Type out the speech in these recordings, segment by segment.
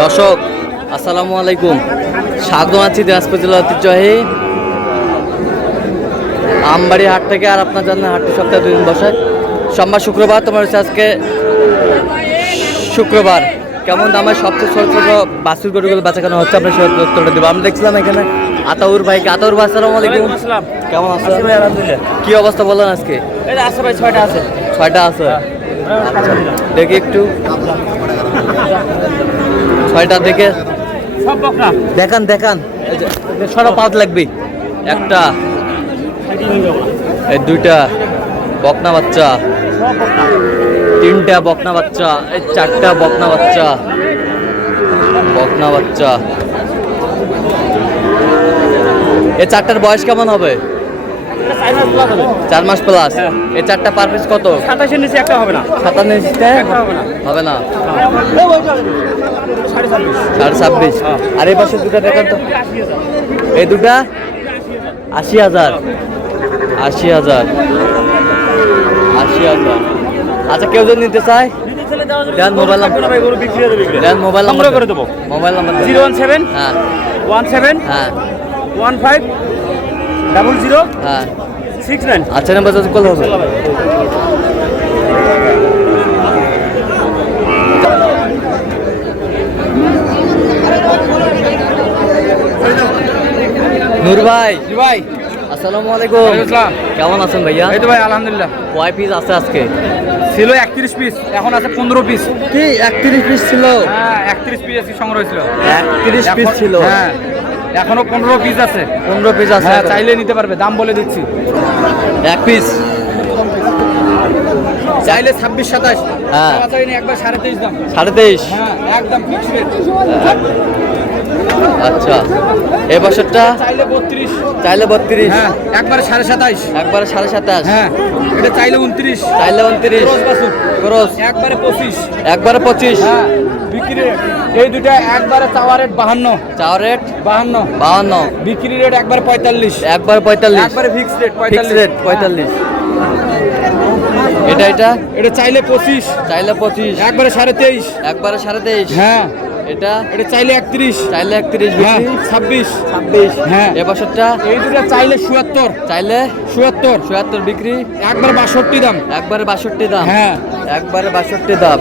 দর্শক আসসালামু আলাইকুম, স্বাগত আছি দিনাজপুর জেলার ঐতিহ্যবাহী আমবাড়ি হাট থেকে। আর আপনার জানেন হাটটি সপ্তাহে 2 দিন বসে, সোমবার শুক্রবার। তোমার হচ্ছে আজকে শুক্রবার। কেমন দামের সবচেয়ে ছোট ছোট বাছুর গরুগুলো বেচাকেনা হচ্ছে আমরা সেই উত্তরটা দেবো। আমরা দেখছিলাম এখানে আতাউর ভাইকে। আতাউর ভাই আসসালামু আলাইকুম, কেমন আছেন? আলহামদুলিল্লাহ। কি অবস্থা বলেন আজকে? আছে ভাই, 6টা আছে। 6টা আছে, আচ্ছা দেখি একটু 6টা দেখে সব বকনা দেখান দেখান। ছড়া পাত লাগবে, একটা এই 2টা বকনা বাচ্চা, 3টা বকনা বাচ্চা, এই 4টা বকনা বাচ্চা, বকনা বাচ্চা। এই 4টার বয়স কেমন হবে? 4 মাস প্লাস। এই 4টা পার পিস কত? 27-এর নিচে একটা হবে না। 57 নিচে হবে না, 26.5। আর এই পাশে 2টা দেখান তো। এই 2টা 80,000। আচ্ছা, কেউ যদি নিতে চায় দেন মোবাইল নাম্বার, দেন মোবাইল নাম্বার করে দেবো। মোবাইল নাম্বার 017 হ্যাঁ 17 হ্যাঁ 15 00 হ্যাঁ 69। আচ্ছা, নাম্বার যদি কল হবে। নূর ভাই, ভাই আসসালামু আলাইকুম, কেমন আছেন ভাইয়া? এই তো ভাই আলহামদুলিল্লাহ। কয় পিস আছে আজকে? ছিল 31 পিস, এখন আছে 15 পিস। কি 31 পিস ছিল? হ্যাঁ, 31 পিস আছে, সংগ্রহ ছিল। 31 পিস ছিল? হ্যাঁ, এখনো 15 পিস আছে। 15 পিস আছে? হ্যাঁ, চাইলে নিতে পারবে, দাম বলে দিচ্ছি। 1 পিস চাইলে 26-27। হ্যাঁ, একবার 23.5 দাম। 23.5? হ্যাঁ, একদম ফিক্স রেট। আচ্ছা, এই বছরটা চাইলে 32। চাইলে 32? হ্যাঁ, একবারে 27.5। একবারে 27.5? হ্যাঁ, এটা চাইলে 29। চাইলে 29? ক্রস একবারে 25। একবারে 25? হ্যাঁ, বিক্রি রেট এই দুটা একবারে চাওয়া রেট 52। চাওয়া রেট 52। বিক্রি রেট একবারে 45। একবারে 45? একবারে ফিক্স রেট ফিক্স রেট 45। এটা চাইলে 25। চাইলে 25? একবারে 23.5। একবারে 23.5? হ্যাঁ, এটা চাইলে 31। চাইলে 31 হ্যাঁ, বিক্রি? 26। হ্যাঁ, এই বছরটা এই দুটা চাইলে 77। চাইলে 77 বিক্রি? একবারে 62 দাম। একবারে 62 দাম? হ্যাঁ, একবারে 62 দাম।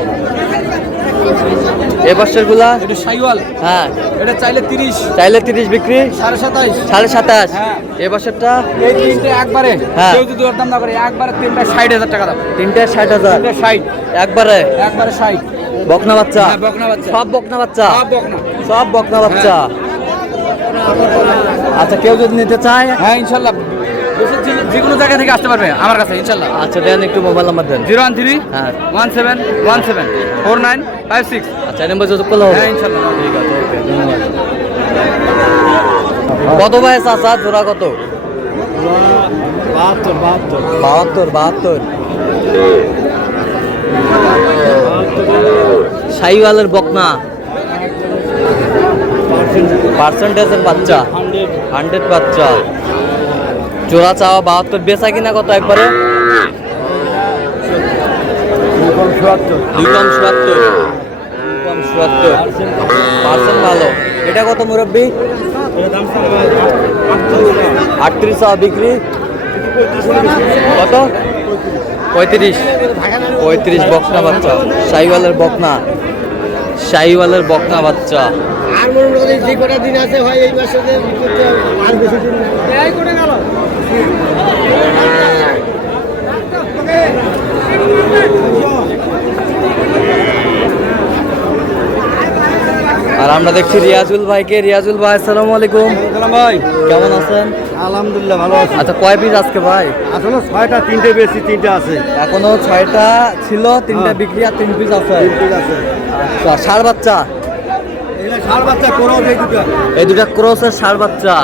এই বছর গুলা এটা সাইওয়াল। হ্যাঁ, এটা চাইলে 30। চাইলে 30 বিক্রি? 27.5। 27.5? হ্যাঁ, এই বছরটা এই তিনটে একবারে হ্যাঁ। কেউ যদি দাম না করে একবারে 3টা 60,000 টাকা দাম। 3টা 60,000? 60 একবারে 60। বকনা বাচ্চা? হ্যাঁ, বকনা বাচ্চা। সব বকনা বাচ্চা? সব বকনা। সব বকনা বাচ্চা। আচ্ছা, কেউ যদি নিতে চায়? হ্যাঁ, ইনশাল্লাহ যে কোনো জায়গা থেকে আসতে পারবে আমার কাছে ইনশাল্লাহ। আচ্ছা, দেন একটু মোবাইল নাম্বার দেন। 013 হ্যাঁ 17 17 4956। আচ্ছা, এই নাম্বার যত করলে হবে? হ্যাঁ, ইনশাল্লাহ। ঠিক আছে, ওকে, ধন্যবাদ। কত ভাই চাচা জোড়া কত? 72? শাহিওয়ালের বকনা, পার্সেন্টেজের বাচ্চা, 100 বাচ্চা। জোড়া চাওয়া 72, বেচা কিনা কত একবারে? 2 কম 77? পার্সেন্ট ভালো। এটা কত মুরব্বি? 38 চাওয়া বিক্রি? কত? 35 বকনা বাচ্চা, শাহিওয়ালের বকনা বাচ্চা। আর মোটামুটি যে কটা দিন আছে ভাই এই মাসে আর বেশি দিন আর আমরা দেখছি রিয়াজুল ভাইকে। রিয়াজুল ভাই আসসালামু আলাইকুম, ভাই কেমন আছেন? আলহামদুলিল্লাহ ভালো আছি। আচ্ছা, কয় পিস আজকে ভাই? আসলে 6টা, 3টে বেশি, 3টে আছে। এখনো 6টা ছিল, 3টা বিক্রি আর 3 পিস আছে। আচ্ছা, ষাঁড় বাচ্চা? ষাঁড় বাচ্চা করো এই দুটো। এই 2টা ক্রসের ষাঁড় বাচ্চা,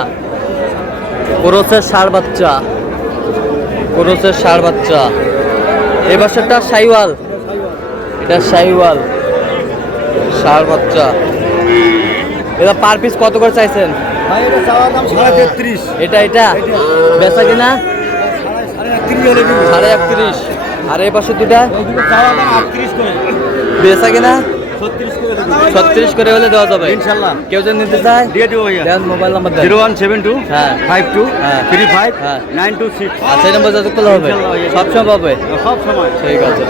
এই বছরটা শাহিওয়াল, এটা শাহিওয়াল ষাঁড় বাচ্চা। এটা পার পিস কত করে চাইছেন ভাই? এটা চাওয়া দাম 33.5। এটা বেচা কিনা 31.5? আর এই পাশে 2টা চাওয়া দাম 38 করে, বেচা কিনা 36 করে দেবো। 36 করে হলে দেওয়া যাবে ইনশাল্লাহ কেউ যদি নিতে চায় দিয়ে দেবো ভাইয়া দেন মোবাইল নাম্বার দেন 0172 হ্যাঁ 52 হ্যাঁ 35 হ্যাঁ 926 আচ্ছা এই নাম্বার যোগাযোগ করলে হবে ইনশাল্লাহ ভাইয়া। সবসময় পাবে সব সময় ঠিক আছে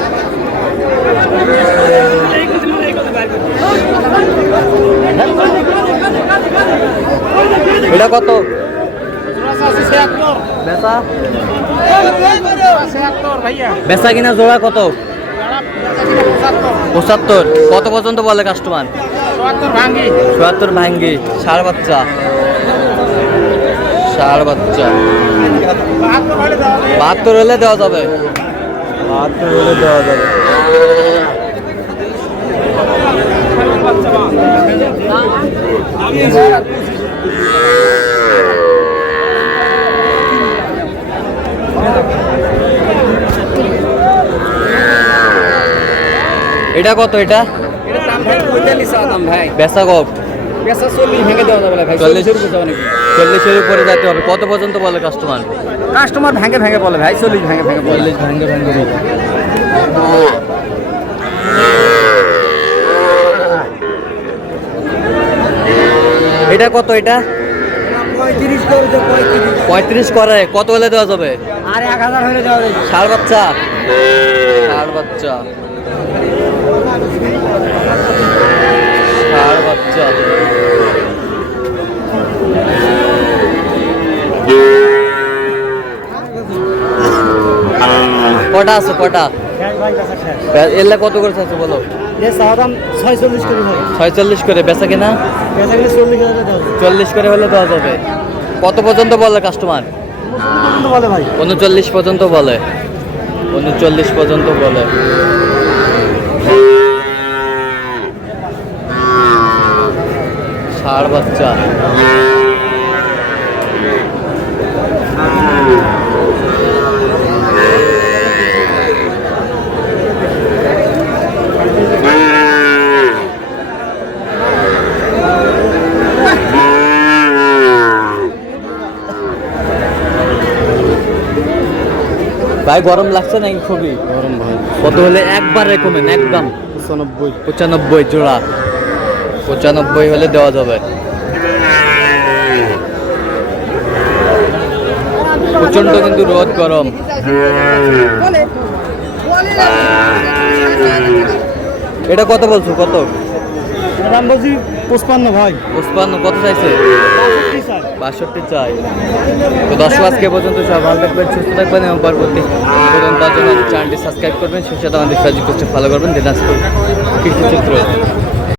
এটা কত বেচা বেচা কিনা জোড়া কত 75 কত পর্যন্ত বলে কাস্টমার 74 ভাঙ্গি ষাঁড় বাচ্চা 72 হলে দেওয়া যাবে 72 হলে দেওয়া যাবে এটা কত এটা বেচা কত 40-এর উপরে যেতে হবে কত পর্যন্ত বলে কাস্টমার কাস্টমার ভেঙে বলে ভাই 40 ভেঙে বলে 40 ভাঙ্গে বলে এটা কত এটা 35 করে কত হলে দেওয়া যাবে আর 1000 হলে দেওয়া যাবে ষাঁড় বাচ্চা ষাঁড় বাচ্চা কটা আছে কটা এলে কত করে আছে বলো দাম 46 করে ভাই 46 করে বেচা কিনা বেচা গেলে 40 হাজার দাও 40 করে হলে দেওয়া যাবে কত পর্যন্ত বলে কাস্টমার বলে ভাই 39 পর্যন্ত বলে 39 পর্যন্ত বলে ষাঁড় বাচ্চা ভাই গরম লাগছে নাকি খুবই গরম ভাই কত হলে একবার রেকমেন্ড একদম 95 জোড়া 95 হলে দেওয়া যাবে প্রচন্ড কিন্তু রোদ গরম এটা কত বলছো কত দাম বলছি 55 ভাই 55 কত চাইছে 62 চাই তো দর্শক আজকে পর্যন্ত সব ভালো থাকবেন সুস্থ থাকবেন এবং পরবর্তী চ্যানেলটি সাবস্ক্রাইব করবেন সেই সাথে আমাদের ফেসবুক পেজটা ফলো করবেন দিনাজপুর কৃষি চিত্র